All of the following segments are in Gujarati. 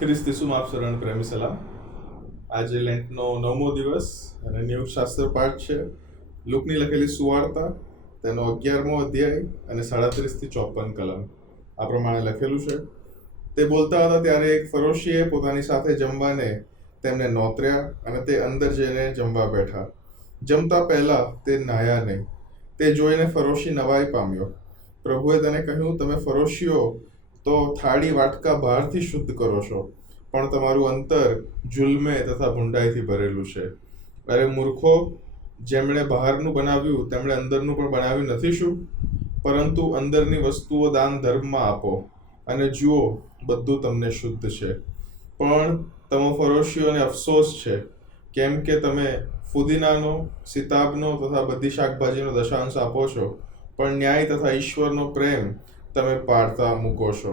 ખ્રિસ્તી સુમાપ શરણ પ્રેમી સલામ. આજે લેન્ટનો 9મો દિવસ અને નિયુક્ત શાસ્ત્ર પાઠ છે. લુકની લખેલી સુવાર્તા, તેનો 11મો અધ્યાય અને 37 થી 54 કલમ. આ પ્રમાણે લખેલું છે. તે બોલતા હતા ત્યારે એક ફરોશીએ પોતાની સાથે જમવાને તેમને નોતર્યા અને તે અંદર જઈને જમવા બેઠા. જમતા પહેલા તે નાહ્યા નહીં. તે જોઈને ફરોશી નવાઈ પામ્યો. પ્રભુએ તેને કહ્યું, તમે ફરોશીઓ તો થાળી વાટકા બહારથી શુદ્ધ કરો છો, પણ તમારું અંતર જુલ્મે તથા ભૂંડાઈથી ભરેલું છે. અરે મૂર્ખો, જેમણે બહારનું બનાવ્યું તેમણે અંદરનું પણ બનાવ્યું નથી શું? પરંતુ અંદરની વસ્તુઓ દાન ધર્મમાં આપો, અને જુઓ, બધું તમને શુદ્ધ છે. પણ તમે ફરોશીઓને અફસોસ છે, કેમ કે તમે ફુદીનાનો, સિતાબનો તથા બધી શાકભાજીનો દશાંશ આપો છો, પણ ન્યાય તથા ઈશ્વરનો પ્રેમ તમે પાળતા મૂકો છો.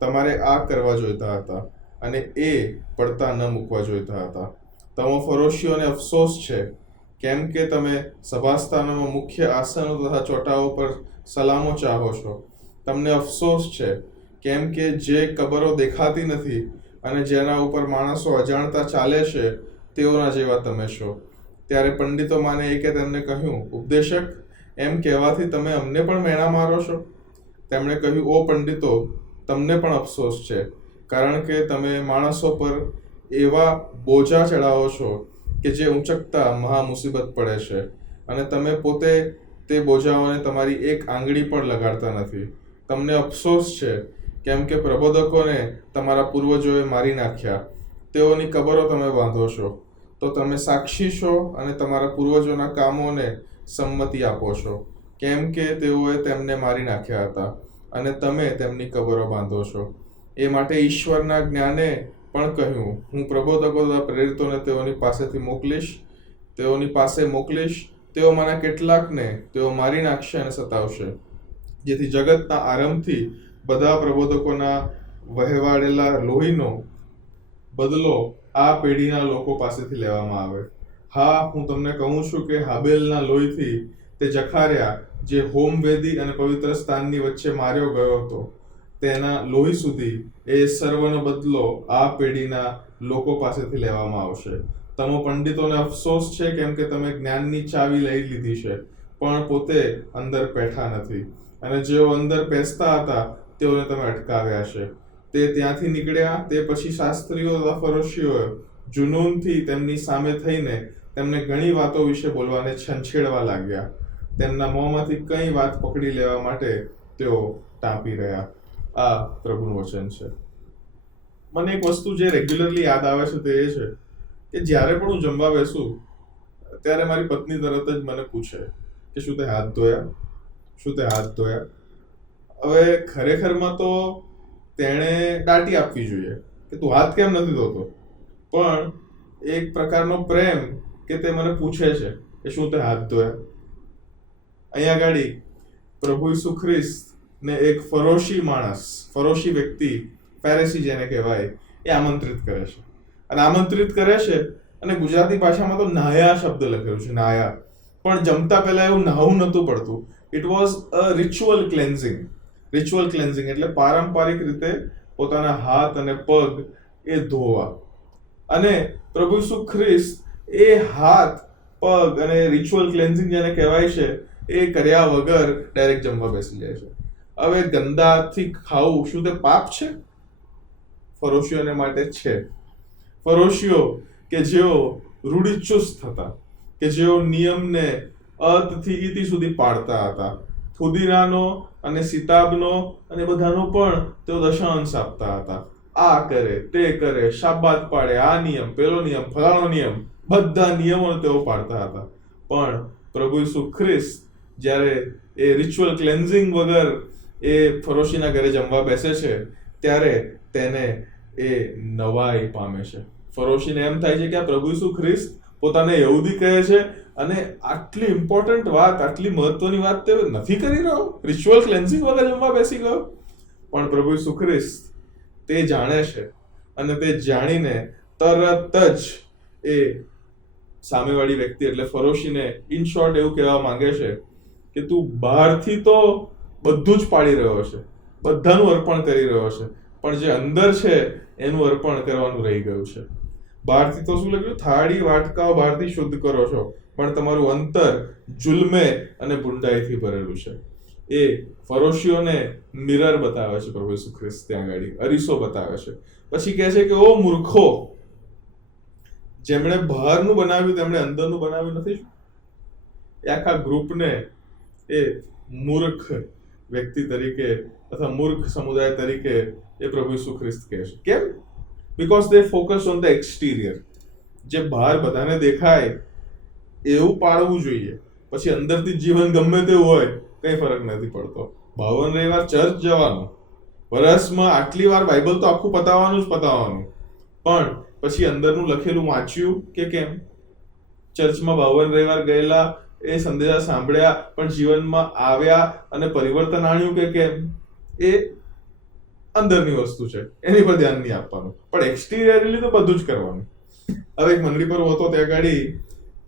તમારે આ કરવા જોઈતા હતા, અને એ પડતા ન મૂકવા જોઈતા હતા. તમે ફરોશીઓને અફસોસ છે, કેમ કે તમે સભાસ્થાનોમાં મુખ્ય આસનો તથા ચોટાઓ પર સલામો ચાહો છો. તમને અફસોસ છે, કેમ કે જે કબરો દેખાતી નથી અને જેના ઉપર માણસો અજાણતા ચાલે છે, તેઓના જેવા તમે છો. ત્યારે પંડિતો માને એકે તેમને કહ્યું, ઉપદેશક, એમ કહેવાથી તમે અમને પણ મેણા મારો છો? તેમણે કહ્યું, ઓ પંડિતો, તમને પણ અફસોસ છે, કારણ કે તમે માણસો પર એવા બોજા ચડાવો છો કે જે ઊંચકતા મહા મુસીબત પડે છે, અને તમે પોતે તે બોજાઓને તમારી એક આંગળી પણ લગાડતા નથી. તમને અફસોસ છે, કેમ કે પ્રબોધકોને તમારા પૂર્વજોએ મારી નાખ્યા. તેઓની કબરો તમે બાંધો છો. તો તમે સાક્ષી છો અને તમારા પૂર્વજોના કામોને સંમતિ આપો છો, કેમ કે તેઓએ તેમને મારી નાખ્યા હતા, અને તમે તેમની કબરો બાંધો છો. એ માટે ઈશ્વરના જ્ઞાને પણ કહ્યું, હું પ્રબોધકો તથા પ્રેરિતોને તેઓની પાસે મોકલીશ. તેઓમાંના કેટલાકને તેઓ મારી નાખશે અને સતાવશે, જેથી જગતના આરંભથી બધા પ્રબોધકોના વહેવાડેલા લોહીનો બદલો આ પેઢીના લોકો પાસેથી લેવામાં આવે. હા, હું તમને કહું છું કે હાબેલના લોહીથી તે જખાર્યા, જે હોમવેદી અને પવિત્ર સ્થાનની વચ્ચે માર્યો ગયો હતો, તેના લોહી સુધી એ સર્વનો બદલો આ પેઢીના લોકો પાસેથી લેવામાં આવશે. તમે પંડિતોને અફસોસ છે, કેમ કે તમે જ્ઞાનની ચાવી લઈ લીધી છે, પણ પોતે અંદર બેઠા નથી. અને જેઓ અંદર બેસતા હતા તેઓને તમે અટકાવ્યા છે. તે ત્યાંથી નીકળ્યા તે પછી શાસ્ત્રીઓ તથા ફરોશીઓએ જુનૂનથી તેમની સામે થઈને તેમને ઘણી વાતો વિશે બોલવાને છંછેડવા લાગ્યા. તેમના મોંમાંથી કઈ વાત પકડી લેવા માટે તેઓ ટાંપી રહ્યા. આ પ્રભુનું વચન છે. મને એક વસ્તુ જે રેગ્યુલરલી યાદ આવે છે તે એ છે કે જ્યારે પણ હું જમવા બેસું ત્યારે મારી પત્ની તરત જ મને પૂછે કે શું તે હાથ ધોયા. હવે ખરેખરમાં તો તેણે દાટી આપવી જોઈએ કે તું હાથ કેમ નથી ધોતો, પણ એક પ્રકારનો પ્રેમ કે તે મને પૂછે છે કે શું તે હાથ ધોયા. અહીંયા ગાડી પ્રભુ ઈસુ ખ્રિસ્તને એક ફરોશી વ્યક્તિ, ફેરેસી જેને કહેવાય, એ આમંત્રિત કરે છે. અને ગુજરાતી ભાષામાં તો નાયા શબ્દ લખેલું છે, નાયા. પણ જમતા પહેલા એવું નાહવું નહોતું પડતું. ઇટ વોઝ અ રિચ્યુઅલ ક્લેન્ઝિંગ એટલે પારંપરિક રીતે પોતાના હાથ અને પગ એ ધોવા. અને પ્રભુ ઈસુ ખ્રિસ્ત એ હાથ, પગ અને રિચ્યુઅલ ક્લેન્ઝિંગ જેને કહેવાય છે એ કર્યા વગર ડાયરેક્ટ જમવા બેસી જાય છે. હવે ગંદાથી ખાવું શું તે પાપ છે? ફરોશીઓને માટે છે. ફરોશીઓ કે જેઓ રૂઢિચુસ્ત હતા, કે જેઓ નિયમને અતથી ઇતિ સુધી પાળતા હતા, ફુદીનાનો અને સિતાબનો અને બધાનો પણ તેઓ દશાંશ આપતા હતા. આ કરે, તે કરે, શાબાત પાડે, આ નિયમ, પેલો નિયમ, ફલાણો નિયમ, બધા નિયમોને તેઓ પાડતા હતા. પણ પ્રભુ ઈસુ ખ્રિસ્ત જ્યારે એ રિચ્યુઅલ ક્લેન્ઝિંગ વગર એ ફરોશીના ઘરે જમવા બેસે છે, ત્યારે તેને એ નવાઈ પામે છે. ફરોશીને એમ થાય છે કે આ પ્રભુ ઈસુ ખ્રિસ્ત પોતાને યહૂદી કહે છે, અને આટલી ઇમ્પોર્ટન્ટ વાત, આટલી મહત્વની વાત તે નથી કરી રહ્યો, રિચ્યુઅલ ક્લેન્ઝિંગ વગર જમવા બેસી ગયો. પણ પ્રભુ ઈસુ ખ્રિસ્ત તે જાણે છે, અને તે જાણીને તરત જ એ સામેવાળી વ્યક્તિ એટલે ફરોશીને ઇન શોર્ટ એવું કહેવા માંગે છે કે તું બહારથી તો બધું જ પાડી રહ્યો છે, બધાનું અર્પણ કરી રહ્યો છે, પણ જે અંદર છે એનું અર્પણ કરવાનું રહી ગયું છે. બહારથી તો શું લખ્યું? થાળી વાટકાઓ બહારથી શુદ્ધ કરો છો, પણ તમારું અંતર જુલ્મે અને બુંડાઈથી ભરેલું છે. એ ફરોશીઓને મિરર બતાવે છે પ્રભુ ઈસુ ખ્રિસ્ત, ત્યાં આગળ અરીસો બતાવે છે. પછી કહે છે કે ઓ મૂર્ખો, જેમણે બહારનું બનાવ્યું તેમણે અંદરનું બનાવ્યું નથી? એ આખા ગ્રુપને એ મૂર્ખ વ્યક્તિ તરીકે અથવા મૂર્ખ સમુદાય તરીકે એ પ્રભુ ઈસુ ખ્રિસ્ત કહે છે. કેમ? Because they focus on the exterior. જે બહાર બધાને દેખાય એવું પાળવું જોઈએ, પછી અંદરથી જીવન ગમે તેવું હોય કઈ ફરક નથી પડતો. 52 રવિવાર ચર્ચ જવાનું, વર્ષમાં આટલી વાર બાઇબલ તો આખું પતાવવાનું જ પતાવવાનું, પણ પછી અંદરનું લખેલું વાંચ્યું કે કેમ? ચર્ચમાં 52 રવિવાર ગયેલા, એ સંદેશા સાંભળ્યા, પણ જીવનમાં આવ્યા અને પરિવર્તન આણ્યું કે કેમ? એ અંદરની વસ્તુ છે, એની પર ધ્યાન નહીં આપવાનું, પણ એક્સટીરિયરલી તો બધું જ કરવાનું. હવે એક મંડળી પર હતો, ત્યાં ગાડી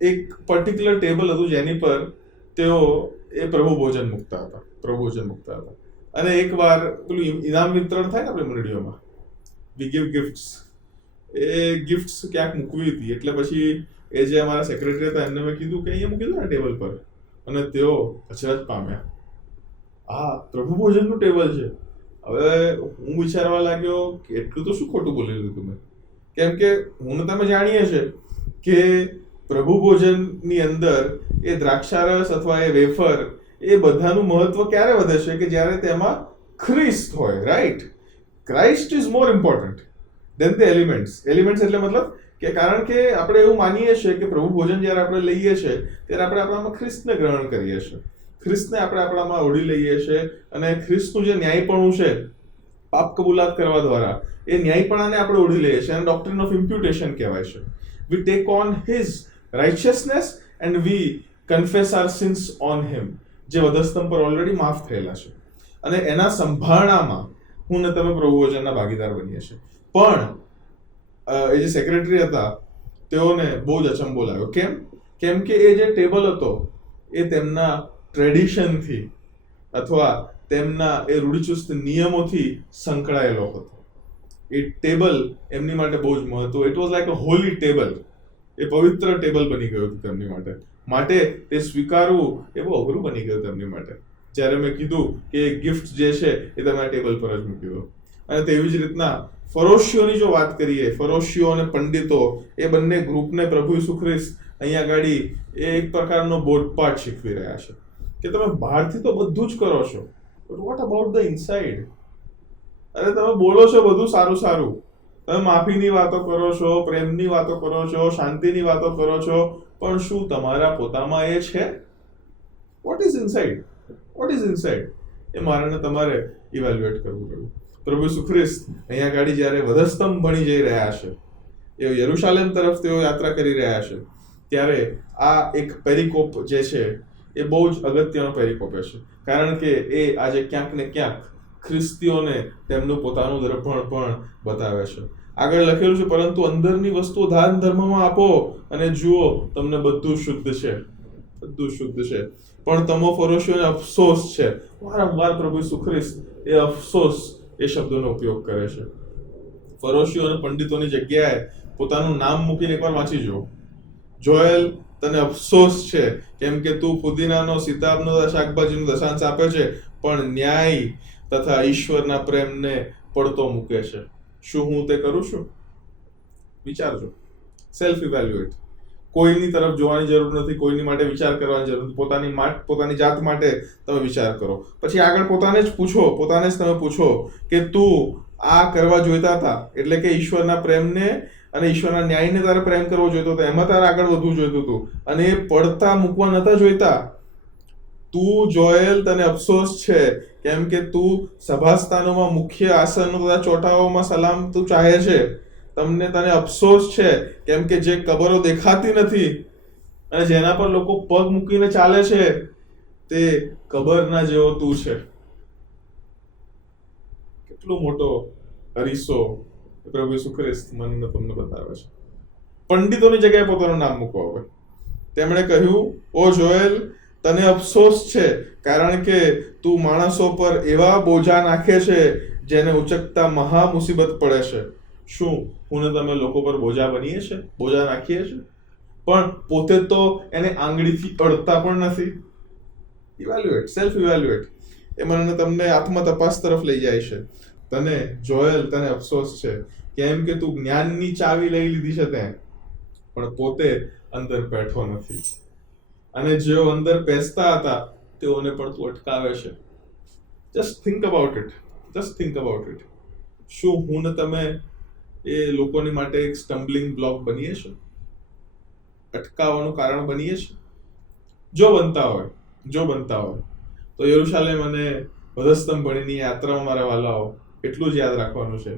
એક પર્ટિક્યુલર ટેબલ હતું જેની પર તેઓ એ પ્રભુ ભોજન મૂકતા હતા. અને એકવાર પેલું ઇનામ વિતરણ થાય ને આપણે મંડળીઓમાં, વી ગિવ ગિફ્ટ્સ, એ ગિફ્ટ્સ ક્યાંક મૂકવી હતી. એટલે પછી એ જે અમારા સેક્રેટરી હતા એમને મેં કીધું કે અહીંયા મૂકી દો ને ટેબલ પર, અને તેઓ અચરજ પામ્યા. આ પ્રભુ ભોજનનું ટેબલ છે. હવે હું વિચારવા લાગ્યો કે એટલું તો શું ખોટું બોલી લીધું મેં, કેમ કે હું ને તમે જાણીએ છીએ કે પ્રભુ ભોજનની અંદર એ દ્રાક્ષારસ અથવા એ વેફર, એ બધાનું મહત્વ ક્યારે વધે છે? કે જ્યારે તેમાં ખ્રિસ્ત હોય, right? Christ is more important then the elements. Elements એટલે મતલબ કે કારણ કે આપણે એવું માનીએ છીએ કે પ્રભુ ભોજન જ્યારે આપણે લઈએ છીએ ત્યારે આપણે આપણામાં ખ્રિસ્તને ગ્રહણ કરીએ છીએ, ખ્રિસ્તને આપણે આપણામાં ઓઢી લઈએ છીએ, અને ખ્રિસ્તનું જે ન્યાયપણું છે પાપ કબૂલાત કરવા દ્વારા, એ ન્યાયપણાને આપણે ઓઢી લઈએ છીએ, અને ડોક્ટ્રિન ઓફ ઇમ્પ્યુટેશન કહેવાય છે. We take on his righteousness and we confess our sins on him, જે વધસ્તંભ પર ઓલરેડી માફ થયેલા છે. અને એના સંભાળણામાં હું ને તમે પ્રભુ ભોજનના ભાગીદાર બનીએ છીએ. પણ એ જે સેક્રેટરી હતા તેઓને બહુ જ અચંબો લાગ્યો. કેમ કે એ જે ટેબલ હતો એ તેમના ટ્રેડિશનથી અથવા તેમના એ રૂઢિચુસ્ત નિયમોથી સંકળાયેલો હતો. એ ટેબલ એમની માટે બહુ જ મહત્વ. It was like a holy table. એ પવિત્ર ટેબલ બની ગયું હતું તેમની માટે તે સ્વીકારવું એ બહુ અઘરું બની ગયું તેમની માટે. જ્યારે મેં કીધું કે ગિફ્ટ જે છે એ તમે ટેબલ પર જ મૂકી દો. અને તેવી જ રીતના ફરોશીઓની જો વાત કરીએ, ફરોશીઓ અને પંડિતો, એ બંને ગ્રુપને પ્રભુ ઈસુ ખ્રિસ્ત અહીંયા ગાડી એ એક પ્રકારનો બોધપાઠ શીખવી રહ્યા છે કે તમે બહારથી તો બધું જ કરો છો, but what about the inside? અરે તમે બોલો છો બધું સારું સારું, તમે માફીની વાતો કરો છો, પ્રેમની વાતો કરો છો, શાંતિની વાતો કરો છો, પણ શું તમારા પોતામાં એ છે? What is inside? એ મારે તમારે ઇવેલ્યુએટ કરવું પડ્યું. પ્રભુ ઈસુ ખ્રિસ્ત અહીંયા ગાડી જ્યારે વધસ્તંભ બની જઈ રહ્યા છે, એ યરુશાલેમ તરફ તેઓ યાત્રા કરી રહ્યા છે, ત્યારે આ એક પેરિકોપ જે છે એ બહુ જ અગત્યનો પેરિકોપ છે. કારણ કે એ આજે ક્યાંક ને ક્યાંક ખ્રિસ્તીઓને તેમનું પોતાનું દર્પણ પણ બતાવે છે. આગળ લખેલું છે, પરંતુ અંદરની વસ્તુઓ દાન ધર્મમાં આપો અને જુઓ તમને બધું શુદ્ધ છે. પણ તમો ફરોશીઓને અફસોસ છે. વારંવાર પ્રભુ ઈસુ ખ્રિસ્ત એ અફસોસ એ શબ્દોનો ઉપયોગ કરે છે. ફરોશીઓ અને પંડિતોની જગ્યાએ પોતાનું નામ મૂકીને એકવાર વાંચી જુઓ. જોએલ, તને અફસોસ છે, કેમ કે તું ફુદીનાનો, સિતાબનો, શાકભાજીનો દશાંશ આપે છે, પણ ન્યાય તથા ઈશ્વરના પ્રેમને પડતો મૂકે છે. શું હું તે કરું છું? વિચારજો, સેલ્ફ ઇવેલ્યુએટ. કોઈની તરફ જોવાની જરૂર નથી, કોઈની માટે વિચાર કરવાની જરૂર નથી. પોતાની જાત માટે તમે વિચાર કરો. પછી આગળ પોતાને જ તમે પૂછો કે તું આ કરવા જોઈતા હતા, એટલે કે ઈશ્વરના પ્રેમને અને ઈશ્વરના ન્યાયને તારે પ્રેમ કરવો જોઈતો હતો, એમાં તારે આગળ વધવું જોઈતું હતું, અને એ પડતા મૂકવા નતા જોઈતા. તું જોએલ, તને અફસોસ છે, કેમ કે તું સભાસ્થાનોમાં, મુખ્ય આસનો તથા ચોટાઓમાં સલામ તું ચાહે છે. તને અફસોસ છે, કેમ કે જે કબરો દેખાતી નથી અને જેના પર લોકો પગ મૂકીને ચાલે છે, તે કબરના જેવો તું છે. કેટલો મોટો અરીસો પ્રભુ ઈસુ ખ્રિસ્ત મને તમને બતાવે છે. પંડિતોની જગ્યાએ પોતાનું નામ મૂકો. હવે તેમણે કહ્યું, ઓ જોએલ, તને અફસોસ છે, કારણ કે તું માણસો પર એવા બોજા નાખે છે જેને ઉચકતા મહા મુસીબત પડે છે. શું હું ને તમે લોકો પર બોજા બનીએ છીએ, બોજા નાખીએ છીએ, પણ પોતે તો એને આંગળીથી અડતા પણ નથી. Evaluate, self evaluate. એ મને તમને આત્મતપાસ તરફ લઈ જાય છે. તને જોયેલ, તને અફસોસ છે કેમ કે તું જ્ઞાનની ચાવી લઈ લીધી છે તે, પણ પોતે અંદર બેઠો નથી. અને જેઓ અંદર બેસતા હતા તેઓને પણ તું અટકાવે છે. Just think about it, just think about it. શું હું ને તમે એ લોકોની માટે એક સ્ટમ્બલિંગ બ્લોક બનીએ છીએ, અટકાવવાનું કારણ બનીએ છીએ? જો બનતા હોય તો યરુશાલેમ અને વધસ્તંભણીની યાત્રામાં મારા વાલાઓ એટલું જ યાદ રાખવાનું છે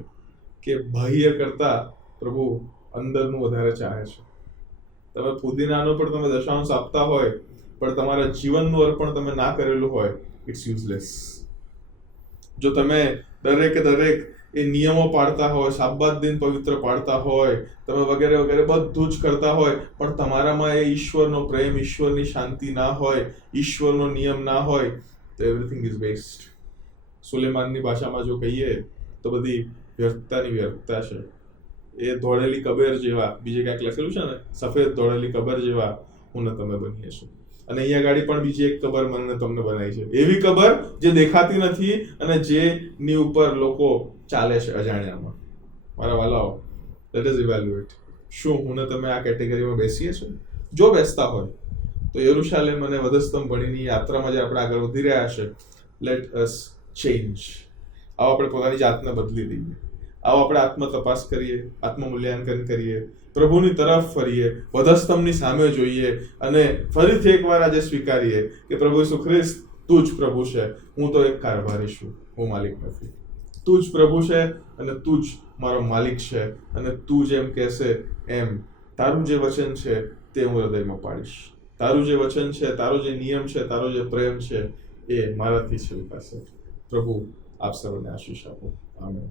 કે બાહ્ય કરતા પ્રભુ અંદરનું વધારે ચાહે છે. તમે પુદીનાનો પણ તમે દશાંશ આપતા હોય, પણ તમારા જીવનનું અર્પણ તમે ના કરેલું હોય, ઇટ્સ યુઝલેસ. જો તમે દરેક એ નિયમો પાડતા હોય, સાબત દિન પવિત્ર પાડતા હોય, તમે વગેરે વગેરે બધું જ કરતા હોય, પણ તમારામાં એ ઈશ્વરનો પ્રેમ, ઈશ્વરની શાંતિ ના હોય, ઈશ્વરનો નિયમ ના હોય, તો એવરીથિંગ ઇઝ વેસ્ટ. સુલેમાનની ભાષામાં જો કહીએ તો બધી વ્યર્થતાની વ્યર્થતા છે. એ દોડેલી કબર જેવા, બીજે ક્યાંક લખેલું છે ને, સફેદ દોડેલી કબર જેવા હું ને તમે બનીએ છીએ. અને અહીંયા ગાડી પણ બીજી એક કબર મને તમને બનાવી છે, એવી કબર જે દેખાતી નથી અને જેની ઉપર લોકો ચાલે છે અજાણ્યામાં. મારા વાલાઓ, લેટ અસ ઇવેલ્યુએટ. શું હું ને તમે આ કેટેગરીમાં બેસીએ છીએ? જો બેસતા હોય તો યરુશાલેમ અને વધસ્તંભણીની યાત્રામાં જે આપણે આગળ વધી રહ્યા છે, લેટ અસ ચેન્જ. આવો આપણે પોતાની જાતને બદલી દઈએ. આવો આપણે આત્મતપાસ કરીએ, આત્મમૂલ્યાંકન કરીએ, પ્રભુની તરફ ફરીએ, વધસ્તંભની સામે જોઈએ અને ફરીથી એકવાર આજે સ્વીકારીએ કે પ્રભુ ઈસુ ખ્રિસ્ત, તું જ પ્રભુ છે, હું તો એક કારભારી છું, હું માલિક નથી. તું જ પ્રભુ છે અને તું જ મારો માલિક છે, અને તું જેમ કહેશે એમ તારું જે વચન છે તે હું હૃદયમાં પાડીશ. તારું જે વચન છે, તારો જે નિયમ છે, તારો જે પ્રેમ છે, એ મારાથી છલકાશે. પ્રભુ આપ સર્વને આશીષ આપો. આમેન.